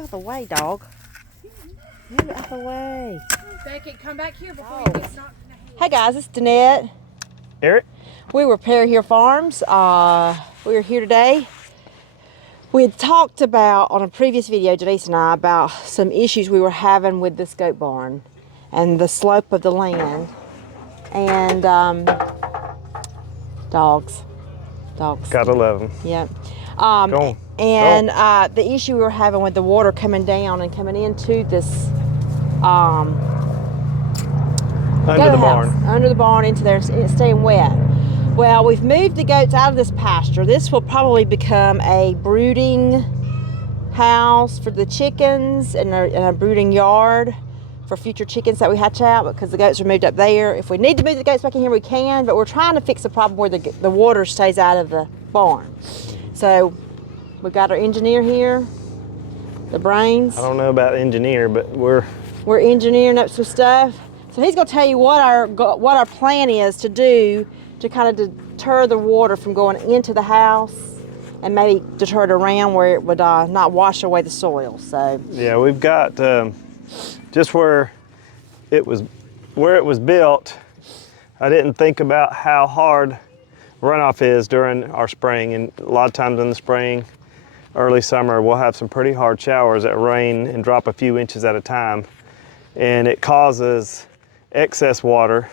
Move out the way, dog. Move out the way. Beckett, come back here before you get knocked in the head. Hey guys, it's Danette. Eric? We were Pear Here Farms. We were here today. We had talked about, on a previous video, Denise and I, about some issues we were having with this goat barn and the slope of the land. And dogs. Gotta love them. Yep. Go on. And the issue we were having with the water coming down and coming into this Under goat the house, barn. under the barn into there, and it's staying wet. Well, we've moved the goats out of this pasture. This will probably become a brooding house for the chickens and a brooding yard for future chickens that we hatch out, because the goats are moved up there. If we need to move the goats back in here, we can, but we're trying to fix the problem where the water stays out of the barn. So we've got our engineer here, the brains. I don't know about engineer, but we're engineering up some stuff. So he's going to tell you what our plan is to do to kind of deter the water from going into the house and maybe deter it around where it would not wash away the soil. So yeah, we've got just where it was built. I didn't think about how hard runoff is during our spring, and a lot of times in the spring, early summer, we'll have some pretty hard showers that rain and drop a few inches at a time, and it causes excess water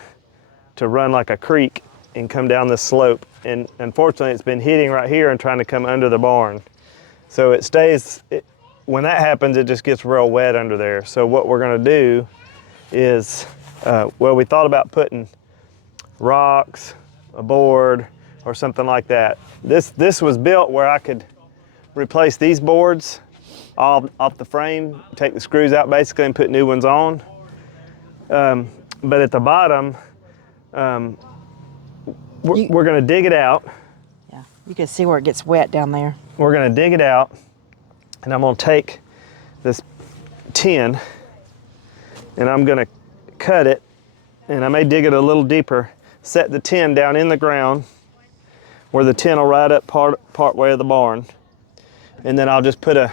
to run like a creek and come down this slope. And unfortunately, it's been hitting right here and trying to come under the barn. So it stays, when that happens, it just gets real wet under there. So what we're gonna do is, well, we thought about putting rocks, a board, or something like that. This was built where I could replace these boards off the frame, take the screws out basically and put new ones on. But at the bottom, we're gonna dig it out. yeah, you can see where it gets wet down there. We're gonna dig it out, and I'm gonna take this tin and I'm gonna cut it, and I may dig it a little deeper, set the tin down in the ground where the tin will ride up part way of the barn. And then I'll just put a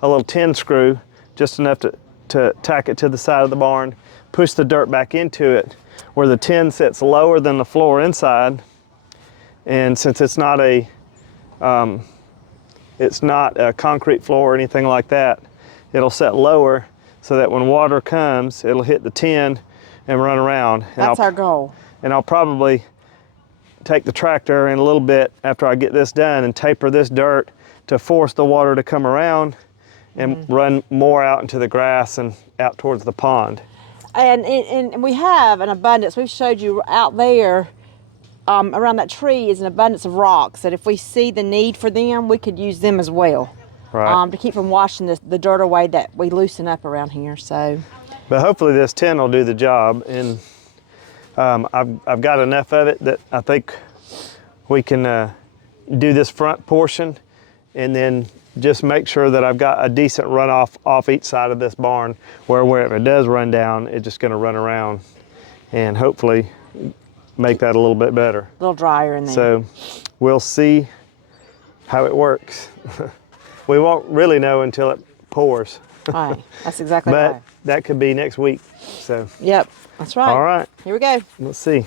little tin screw, just enough to tack it to the side of the barn, push the dirt back into it where the tin sits lower than the floor inside. And since it's not a concrete floor or anything like that, it'll set lower so that when water comes, it'll hit the tin and run around. That's our goal. And I'll probably take the tractor in a little bit after I get this done and taper this dirt to force the water to come around and run more out into the grass and out towards the pond. And we have an abundance. We've showed you out there around that tree is an abundance of rocks that if we see the need for them, we could use them as well. Right. To keep from washing the dirt away that we loosen up around here. So, but hopefully this tin will do the job, and I've got enough of it that I think we can do this front portion and then just make sure that I've got a decent runoff off each side of this barn where if it does run down, it's just gonna run around and hopefully make that a little bit better. a little drier in there. So we'll see how it works. We won't really know until it pours. Right. That's exactly But right. that could be next week. So, Yep. That's right. all right, Here we go. let's see.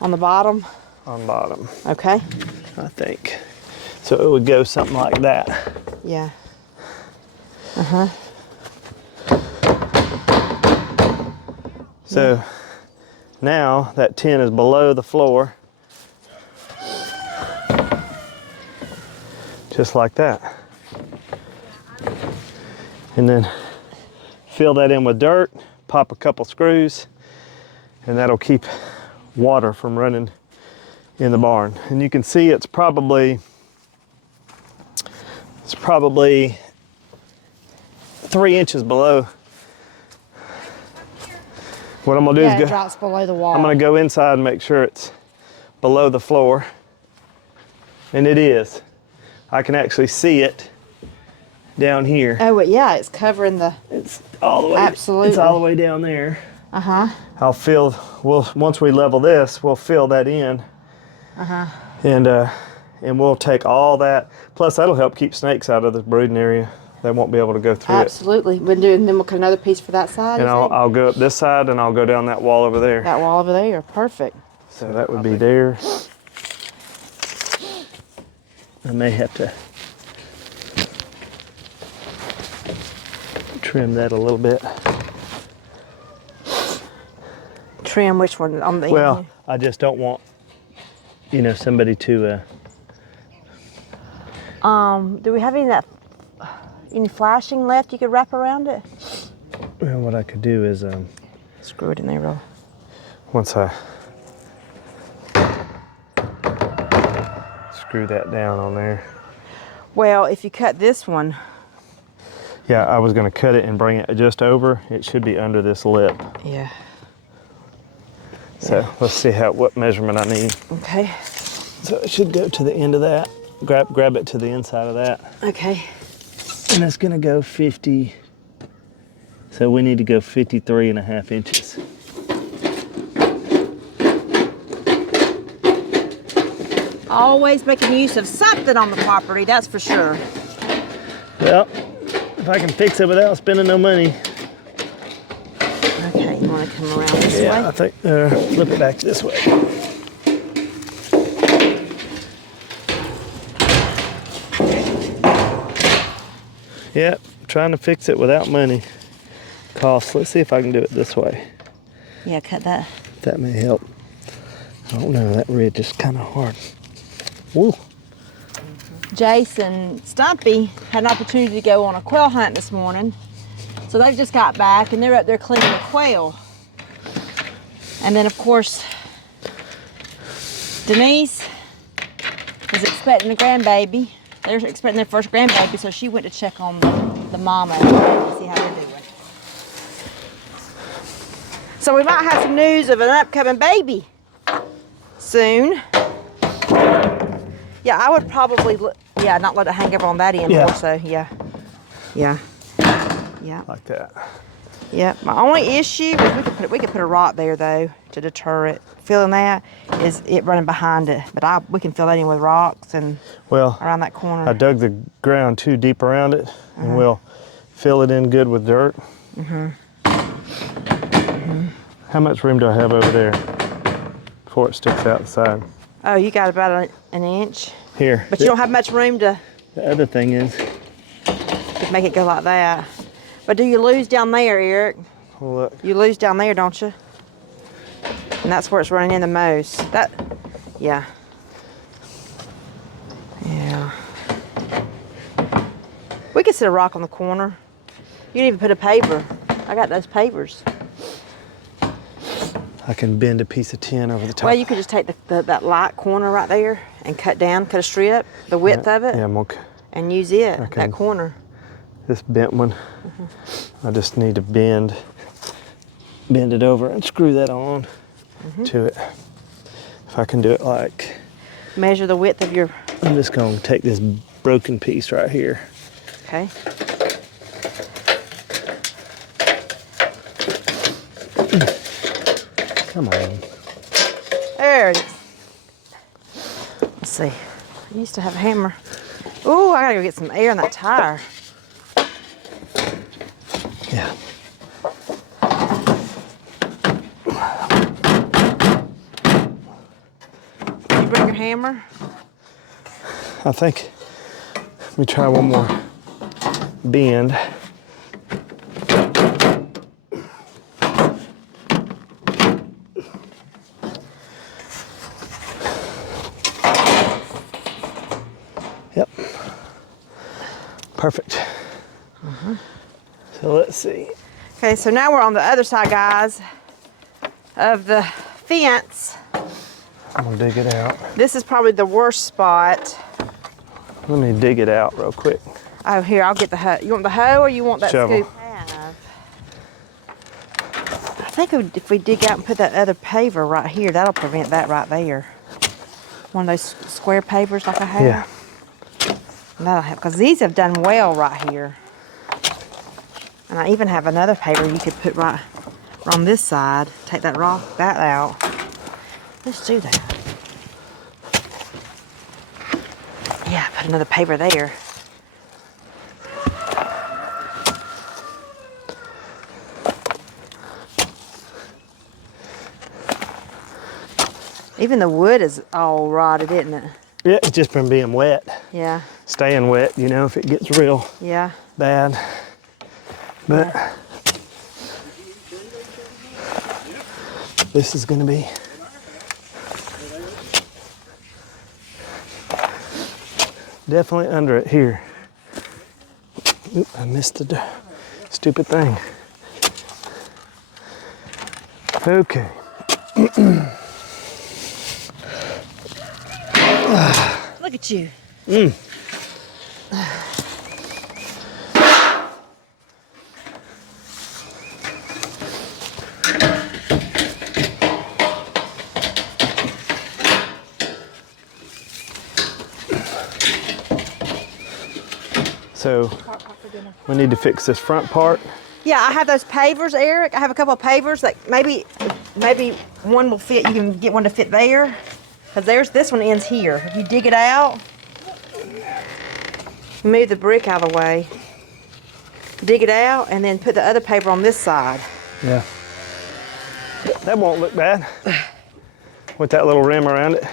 On the bottom. On bottom, Okay. I think. So it would go something like that. Yeah. So now that tin is below the floor, just like that. And then fill that in with dirt, pop a couple screws, and that'll keep water from running in the barn. And you can see it's probably It's probably 3 inches below. What I'm gonna do Yeah, is it go, drops below the wall. I'm gonna go inside and make sure it's below the floor. And it is. I can actually see it down here. Oh, well, yeah, it's covering the. It's all the way. Absolutely. It's all the way down there. Uh-huh. I'll fill. Once we level this, we'll fill that in. Uh-huh. And we'll take all that. Plus, that'll help keep snakes out of the brooding area. They won't be able to go through it. Absolutely. We'll do, and then we'll cut another piece for that side. And I'll go up this side, and I'll go down that wall over there. That wall over there. Perfect. So that would be there. I may have to trim that a little bit. Trim which one? On the Well, I just don't want, somebody to. do we have any flashing left you could wrap around it? Well, what I could do is Screw it in there, real. once I screw that down on there. Well, if you cut this one, Yeah, I was going to cut it and bring it just over. It should be under this lip. yeah. So let's see what measurement I need. Okay. So it should go to the end of that. Grab it to the inside of that. Okay. And it's going to go 50. So we need to go 53.5 inches. Always making use of something on the property, that's for sure. Well, if I can fix it without spending no money. Okay, you want to come around this way? I think, flip it back this way. Yep, trying to fix it without money. Cost. Let's see if I can do it this way. Yeah, cut that. That may help. I don't know, that ridge is kind of hard. Woo. Jason Stumpy had an opportunity to go on a quail hunt this morning. So they've just got back and they're up there cleaning the quail. And then of course, Denise is expecting a grandbaby. They're expecting their first grandbaby, so she went to check on the mama and see how they're doing. So we might have some news of an upcoming baby soon. Yeah, I would probably, not let it hang over on that end Yeah. more so, yeah. Yeah. Yeah. Like that. Yeah. My only issue is we could put a rock there though to deter it. Filling that is it running behind it. But we can fill that in with rocks and Well, around that corner. I dug the ground too deep around it, and we'll fill it in good with dirt. How much room do I have over there before it sticks out the side? Oh, you got about an inch. Here. But you don't have much room to The other thing is, make it go like that. But do you lose down there, Eric? oh, look, You lose down there, don't you? And that's where it's running in the most. Yeah. Yeah. We could set a rock on the corner. You can even put a paver. I got those pavers. I can bend a piece of tin over the top. Well, you could just take that light corner right there and cut a strip, the width of it, Yeah, I'm okay. and use it, Okay. that corner. This bent one, I just need to bend it over and screw that on to it. If I can do it like, Measure the width of your, I'm just gonna take this broken piece right here. okay. Come on. There it is. Let's see. I used to have a hammer. Ooh, I gotta go get some air in that tire. Yeah. Did you bring your hammer? I think, let me try one more bend. Yep. Perfect. So let's see. Okay, so now we're on the other side, guys, of the fence. I'm gonna dig it out. This is probably the worst spot. Let me dig it out real quick. Oh, here, I'll get the hoe. You want the hoe or you want that Shovel. scoop? I think if we dig out and put that other paver right here, that'll prevent that right there. One of those square pavers like I have. Yeah. That'll help, because these have done well right here. And I even have another paver you could put right on this side. Take that out. Let's do that. Yeah, put another paver there. Even the wood is all rotted, isn't it? Yeah, it's just from being wet. Yeah. Staying wet, you know, if it gets real Yeah. bad. But this is gonna be definitely under it here. Oop, I missed the stupid thing. Okay. Look at you. So we need to fix this front part. Yeah, I have those pavers, Eric. I have a couple of pavers that maybe one will fit. You can get one to fit there. Because this one ends here. If you dig it out, move the brick out of the way, dig it out, and then put the other paver on this side. Yeah. That won't look bad. With that little rim around it.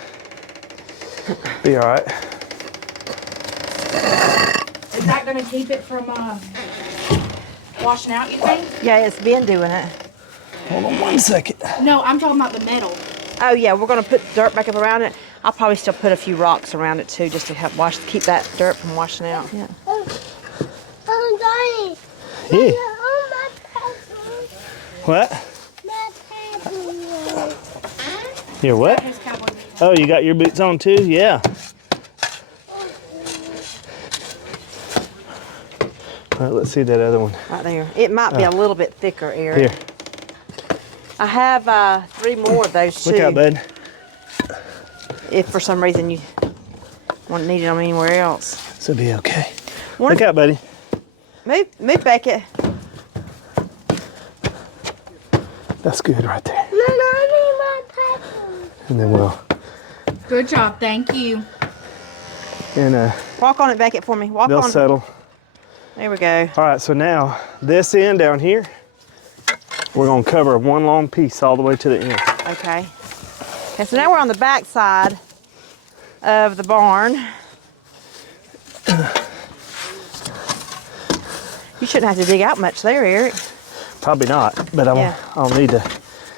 Be all right. Is that gonna keep it from washing out, you think? Yeah, it's been doing it. Hold on 1 second. No, I'm talking about the metal. Oh yeah, we're gonna put dirt back up around it. I'll probably still put a few rocks around it too, just to help keep that dirt from washing out. Yeah. Daddy. Yeah. Oh, my present. What? My present. Your what? His cowboy boots. Oh, you got your boots on too? Yeah. All right, let's see that other one. Right there. It might be a little bit thicker, Eric. Here. I have 3 more of those too. Look out, bud. If for some reason you need them anywhere else. This will be okay. One- Look out, buddy. Move Beckett. That's good right there. My present. And then we'll, Good job, thank you. and Walk on it, Beckett, for me. Walk they'll on. settle. There we go. All right, so now this end down here, we're gonna cover one long piece all the way to the end. Okay. Okay, so now we're on the back side of the barn. You shouldn't have to dig out much there, Eric. Probably not, but Yeah. I'll need to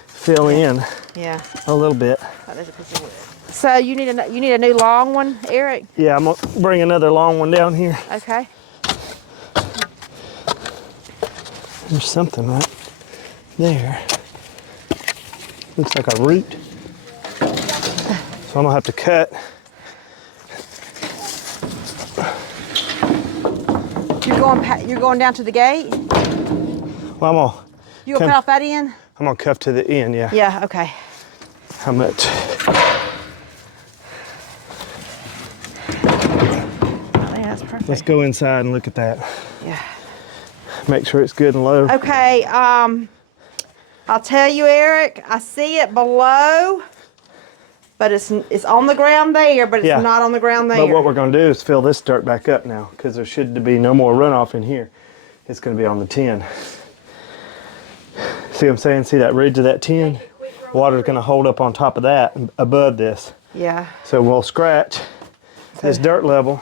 fill in Yeah. a little bit. Oh, there's a piece of wood. So you need a new long one, Eric? Yeah, I'm gonna bring another long one down here. Okay. There's something right there. Looks like a root. So I'm gonna have to cut. You're going down to the gate? Well, You gonna Come- cut off that end? I'm gonna cuff to the end, yeah. Yeah, okay. How much? I think that's perfect. Let's go inside and look at that. Yeah. Make sure it's good and low. Okay, I'll tell you, Eric, I see it below, but it's on the ground there, but it's Yeah. not on the ground there. But what we're gonna do is fill this dirt back up now, because there should be no more runoff in here. It's gonna be on the tin. See what I'm saying? See that ridge of that tin? Water's gonna hold up on top of that above this. Yeah. So we'll scratch this dirt level,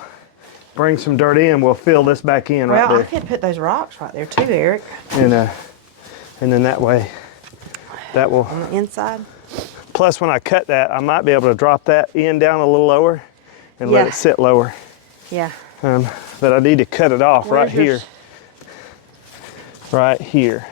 bring some dirt in, we'll fill this back in right Well, I there. could put those rocks right there too, Eric, And then that way, that will, on the inside. plus when I cut that, I might be able to drop that end down a little lower and let Yeah. it sit lower. Yeah. But I need to cut it off right Where's your here. Right here.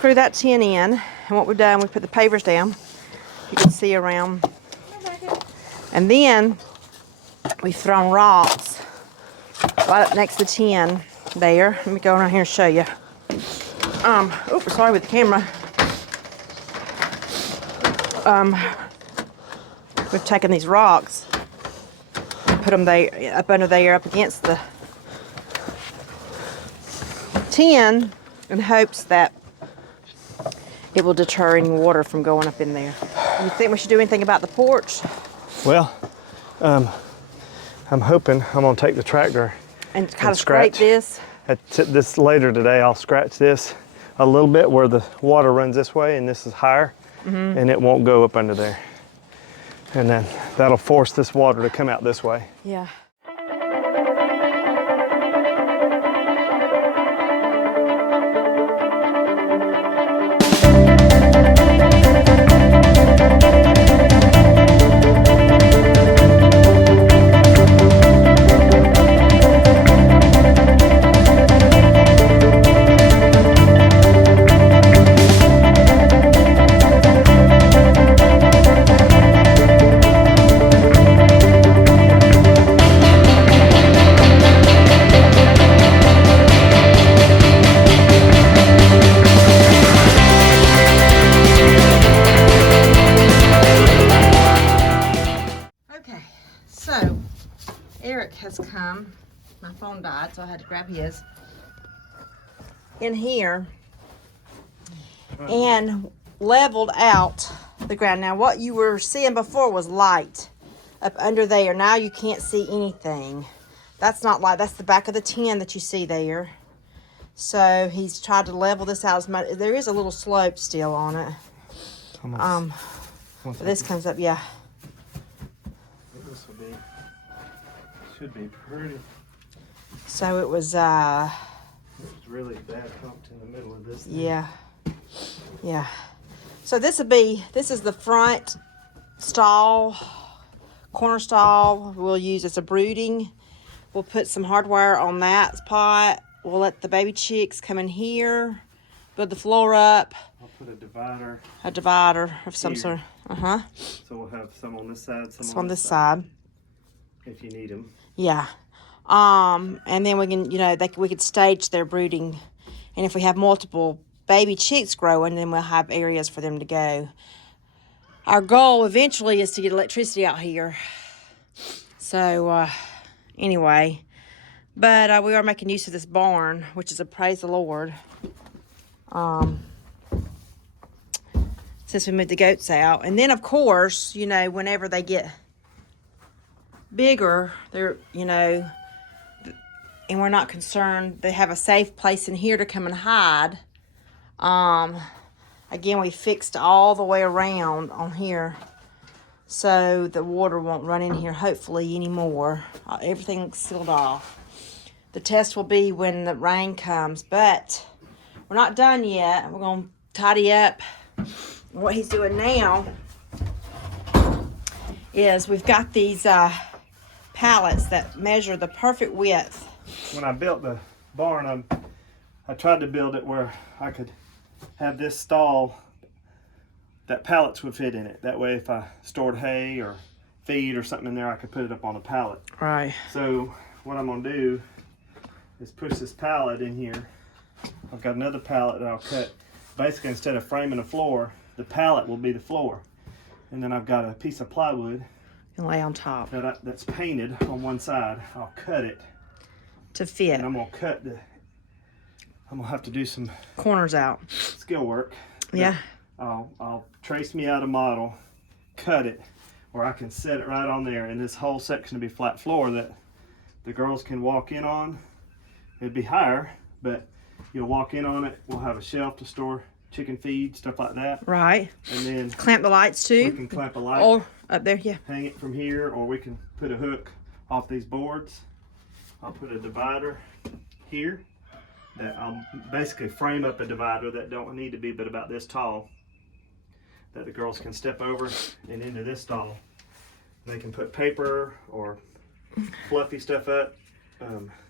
unscrew that tin in, and what we've done, we put the pavers down. You can see around. And then we've thrown rocks right up next to the tin there. Let me go around here and show you. Oops, sorry with the camera. We've taken these rocks and put them there, up under there, up against the tin, in hopes that it will deter any water from going up in there. You think we should do anything about the porch? Well, I'm hoping I'm gonna take the tractor And kind of scrape this? this later today. I'll scratch this a little bit where the water runs this way and this is higher, and it won't go up under there. And then that'll force this water to come out this way. Yeah. Okay, so Eric has come. My phone died, so I had to grab his. In here and leveled out the ground. Now, what you were seeing before was light up under there. Now you can't see anything. That's not light. That's the back of the tin that you see there. So he's tried to level this out as much. There is a little slope still on it. But this comes up, yeah. This will be, should be pretty. So it was, It's really bad humped in the middle of this thing. yeah. Yeah. So this is the front stall, corner stall we'll use as a brooding. We'll put some hardwire on that pot. We'll let the baby chicks come in here, build the floor up. I'll put a divider. A divider of some Here. sort. So we'll have some on this side, some It's on this side. if you need them. Yeah. And then we can, we could stage their brooding. And if we have multiple baby chicks growing, then we'll have areas for them to go. Our goal eventually is to get electricity out here. So, anyway. But we are making use of this barn, which is a praise the Lord. Since we moved the goats out. And then, of course, whenever they get bigger, they're, and we're not concerned, they have a safe place in here to come and hide. Again, we fixed all the way around on here so the water won't run in here hopefully anymore. Everything's sealed off. The test will be when the rain comes, but we're not done yet. We're going to tidy up. What he's doing now is we've got these pallets that measure the perfect width. When I built the barn, I tried to build it where I could have this stall that pallets would fit in it. That way, if I stored hay or feed or something in there, I could put it up on a pallet. Right. So what I'm gonna do is push this pallet in here. I've got another pallet that I'll cut. Basically, instead of framing the floor, the pallet will be the floor. And then I've got a piece of plywood And lay on top that's painted on one side. I'll cut it, to fit. and I'm gonna have to do some Corners out. skill work. Yeah. I'll trace me out a model, cut it, or I can set it right on there, and this whole section will be flat floor that the girls can walk in on. It'd be higher, but you'll walk in on it. We'll have a shelf to store chicken feed, stuff like that. Right. And then Clamp the lights we too. can clamp a light, Or up there, yeah. hang it from here, or we can put a hook off these boards. I'll put a divider here that I'll basically frame up a divider that don't need to be but about this tall, that the girls can step over and into this stall. They can put paper or fluffy stuff up.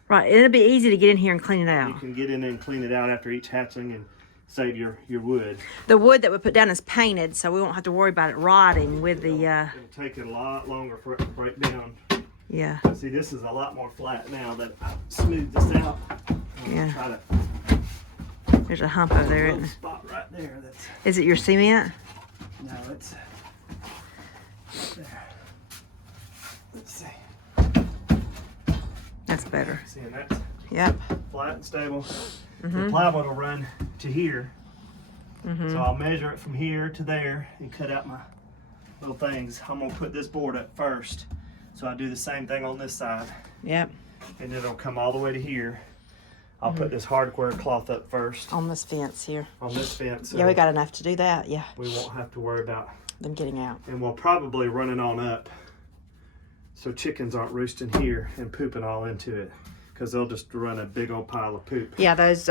Right. It'll be easy to get in here and clean it You out. can get in and clean it out after each hatchling and save your wood. The wood that we put down is painted, so we won't have to worry about it rotting with the, It'll take it a lot longer for it to break down. yeah. See, this is a lot more flat now that I smoothed this out. Yeah. Try to There's a hump over there, little isn't spot right there. That's it? Is it your cement? no, it's right there. Let's see. That's better. See, and that's Yep. flat and stable. Mm-hmm. The plywood will run to here. So I'll measure it from here to there and cut out my little things. I'm gonna put this board up first. So I do the same thing on this side, Yep. and it'll come all the way to here. I'll put this hardware cloth up first On this fence here. on this fence. So Yeah, we got enough to do that. Yeah. we won't have to worry about, Them getting out. and we'll probably run it on up so chickens aren't roosting here and pooping all into it, because they'll just run a big old pile of poop. Yeah, those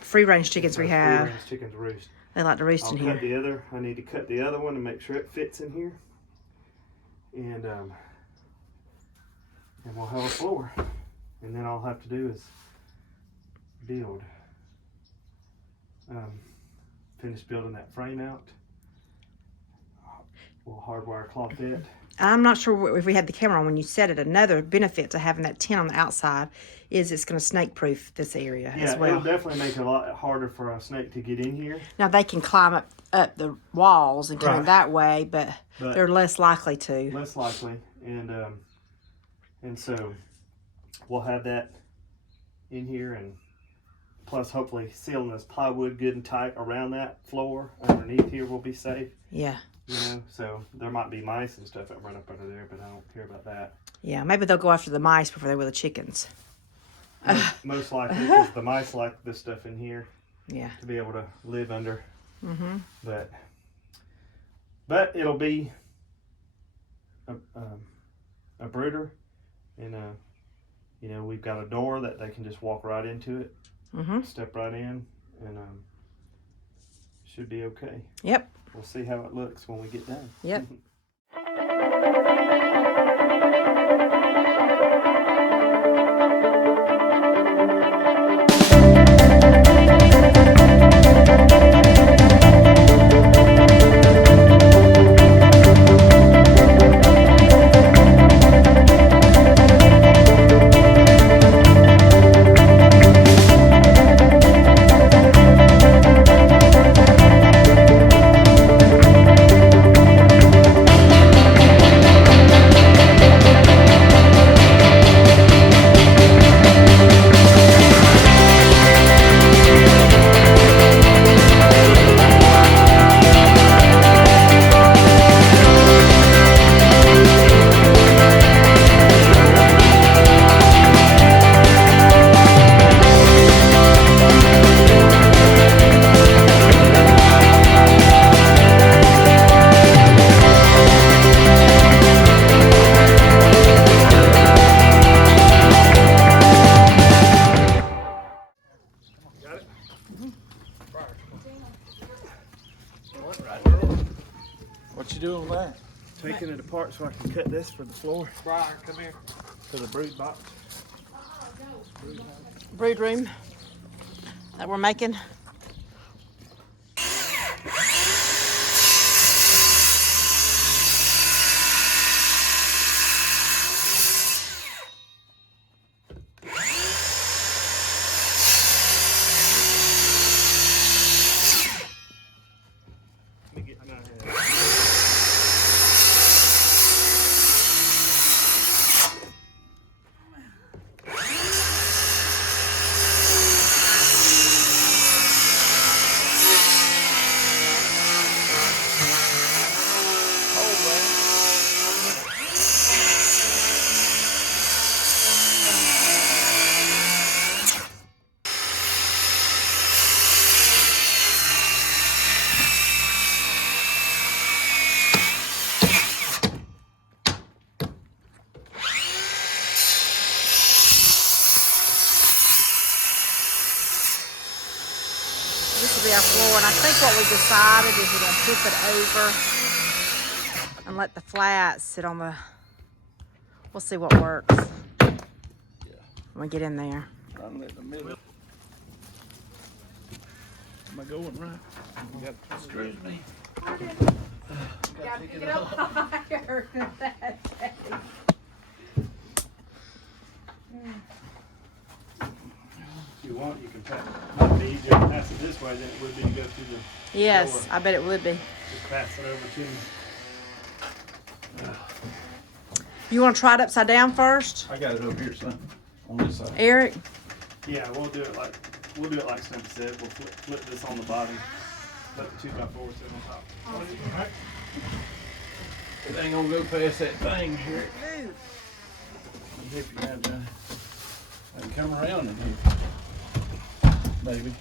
free range chickens we Those have, free-range chickens roost. they like to roost I'll in cut here. I need to cut the other one to make sure it fits in here. And we'll have a floor. And then all I'll have to do is build. Finish building that frame out. We'll hardwire cloth it. I'm not sure if we had the camera on when you said it. Another benefit to having that tent on the outside is it's going to snake proof this area Yeah, as well. it'll definitely make it a lot harder for a snake to get in here. Now they can climb up the walls and come in Right. that way, but But they're less likely to. less likely, and so we'll have that in here, and plus hopefully sealing this plywood good and tight around that floor underneath here will be safe, Yeah, you know. So there might be mice and stuff that run up under there, but I don't care about that. yeah. Maybe they'll go after the mice before they will the chickens. Most likely, because the mice like this stuff in here Yeah. to be able to live under. Mm-hmm. But it'll be a brooder, and you know, we've got a door that they can just walk right into it, Mm-hmm. step right in, and should be okay. Yep. We'll see how it looks when we get done. Yep. What you doing there? Taking it apart so I can cut this for the floor, Brian, come here. for the brood box. Brood room that we're making. Let me get my head. This will be our floor, and I think what we decided is we're gonna tip it over and let the flats sit on the. We'll see what works when we get in there. I'm in the middle. Am I going right? You got excuse me. Gotta pick it up higher. If you want, you can pass. Might be easier to pass it this way than it would be to go through the. Yes, I bet it would be. Just pass it over to me. You want to try it upside down first, I got it over here, son. On this side. Eric? Yeah, we'll do it like Snoopy said. We'll flip this on the bottom. Put the 2x4s in on top. Alright. It ain't gonna go past that thing here. Move. If you have to, I can come around in here. Maybe.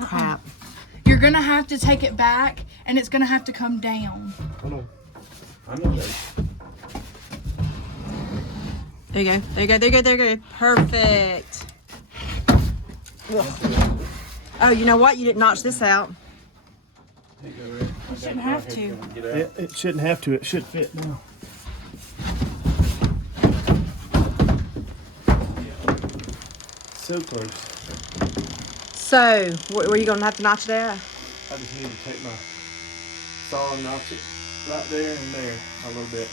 Crap. You're gonna have to take it back, and it's gonna have to come down. Hold on. I know that. There you go. There you go. There you go. There you go. Perfect. Oh, you know what? You didn't notch this out. Here you go, Rick. I got shouldn't it have right here to. if you wanna get out. It shouldn't have to. It should fit now. So close. So, were you going to have to notch it out? I just need to take my saw and notch it right there and there a little bit.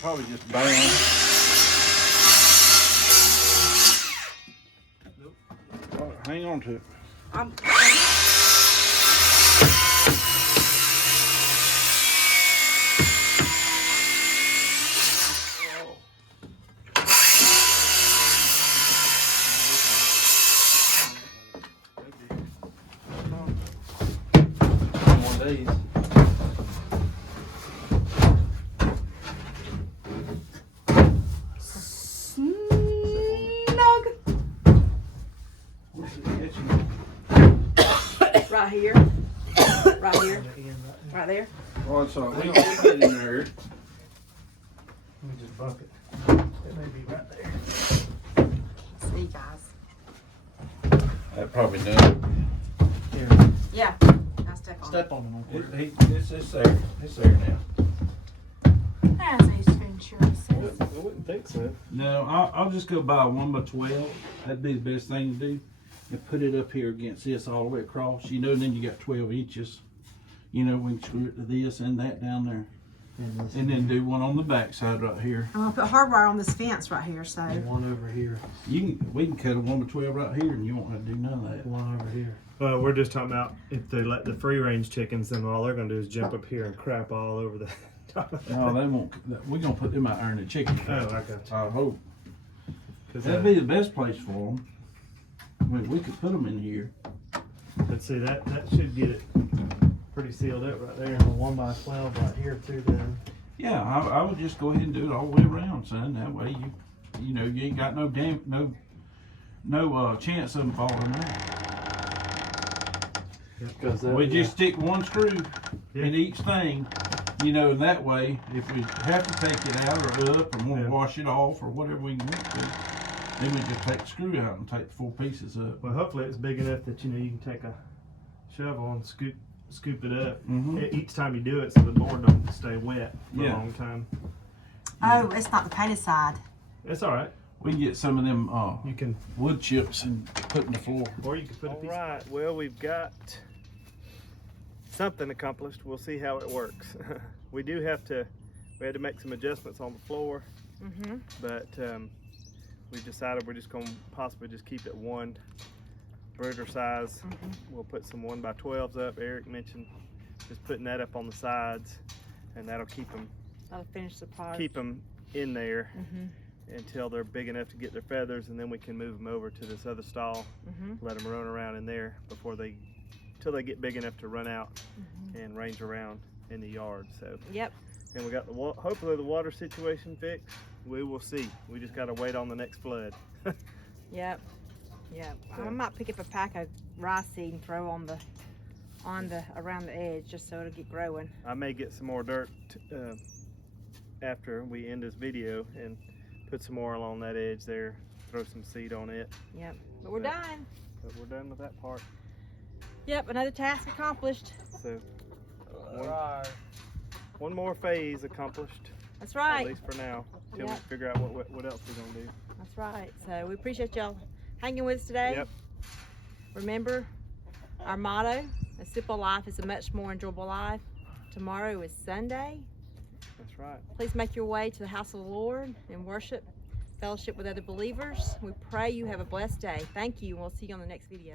Probably just bang. Oh, hang on to it. One of these. Snug. Where's it catching? Right here. Right here. Right there. Oh, it's all. We don't get in there. Let me just buck it. It may be right there. See, guys. That probably done. Here. Yeah. Now step on it. Step on it. It's there. It's there now. As Ace Ventura says. I wouldn't think so. No, I'll just go buy a 1x12. That'd be the best thing to do. And put it up here against this all the way across. You know, then you got 12 inches. You know, we can screw it to this and that down there. And then do one on the back side right here. I'm going to put hardwire on this fence right here, so. One over here. We can cut a 1x12 right here and you won't have to do none of that. One over here. Well, we're just talking about if they let the free range chickens, then all they're gonna do is jump up here and crap all over the top of No, they won't. We're going to put them out there in the chicken. Oh, I got you. I hope. 'Cause, That'd be the best place for them. We could put them in here. let's see, that should get it pretty sealed up right there. And a 1x12 right here too then. Yeah, I would just go ahead and do it all the way around, son. That way you know, you ain't got no chance of them falling out. Because We just stick one screw Yeah. in each thing, you know, and that way, if we have to take it out or up or want to Yeah. wash it off or whatever we want to, then we just take the screw out and take the 4 pieces up. Well, hopefully it's big enough that you know you can take a shovel and scoop it up each time you do it, so the board don't stay wet for a Yeah. long time. Oh, it's not the painted side. It's all right. We can get some of them You can, wood chips and put in the floor. or you can put a piece. All right. Well, we've got something accomplished. We'll see how it works. We had to make some adjustments on the floor, but we decided we're just going to possibly just keep it one brooder size. We'll put some 1x12s up. Eric mentioned just putting that up on the sides, and that'll keep them That'll finish the part. in there until they're big enough to get their feathers, and then we can move them over to this other stall, let them run around in there till they get big enough to run out and range around in the yard. So Yep. and we got hopefully the water situation fixed. We will see. We just got to wait on the next flood. Yep. Yep. I might pick up a pack of rice seed and throw on the around the edge just so it'll get growing. I may get some more dirt after we end this video and put some more along that edge there, throw some seed on it. Yep. But we're done. But we're done with that part. Yep. Another task accomplished. So one more phase accomplished, That's at right. least for now, till we Yep. figure out what else we're gonna do. That's right. So we appreciate y'all hanging with us today. Yep. Remember, our motto, a simple life is a much more enjoyable life. Tomorrow is Sunday. That's right. Please make your way to the house of the Lord and worship, fellowship with other believers. We pray you have a blessed day. Thank you, and we'll see you on the next video.